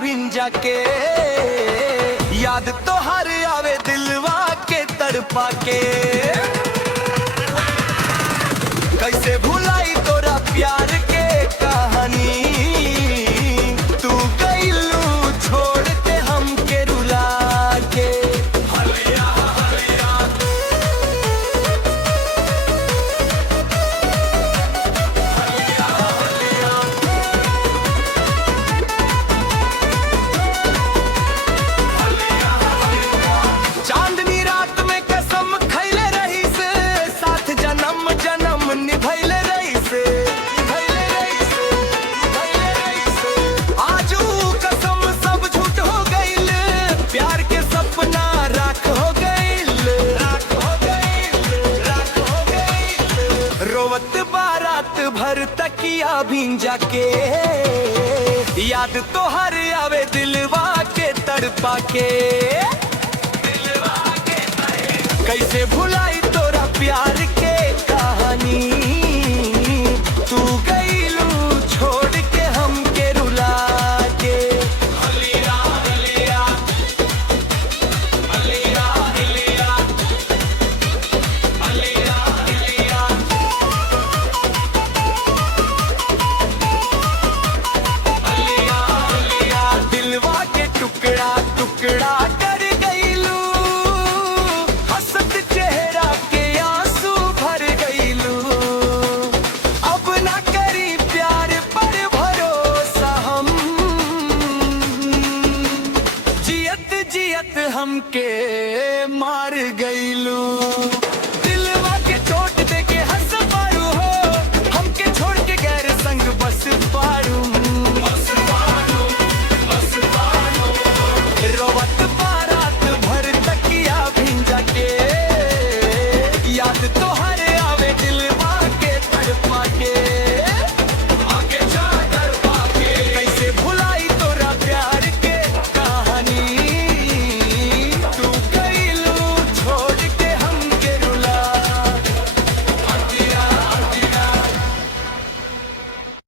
भिंजा के, याद तो हर आवे दिलवा के तड़पा के। कैसे भुलाई तोरा प्यार के कहानी, तू गइलू छोड़ के हमके रुला के। हलिया हलिया हलिया हलिया चांदनी रात में कसम खैले रही से, साथ जन्म जन्म निभैले रही से, निभैले रही से, निभैले रही से। आजू कसम सब झूठ हो गइल, प्यार के सपना राख हो गइल, राख हो गइल, राख हो गइल। रोवत बारात भर तकिया भिंजा के, याद तो हर आवे दिलवा के तड़पा के। कैसे भुलाई तोरा प्यार के कहानी, तू गइलू छोड़ के हमके रुला के। हलिया हलिया हलिया हलिया हलिया हलिया हलिया हलिया। दिलवा के टुकड़ा टुकड़ा कर गइलू, हंसत चेहरा के आंसू भर गइलू। अब ना करी प्यार पर भरोसा हम, जियत जियत हमके मार गइलू। दिलवा के चोट दे के हंस पारू हो, हमके छोड़ के गैर संग बस पारू, बस पारू, बस पारू। रोवत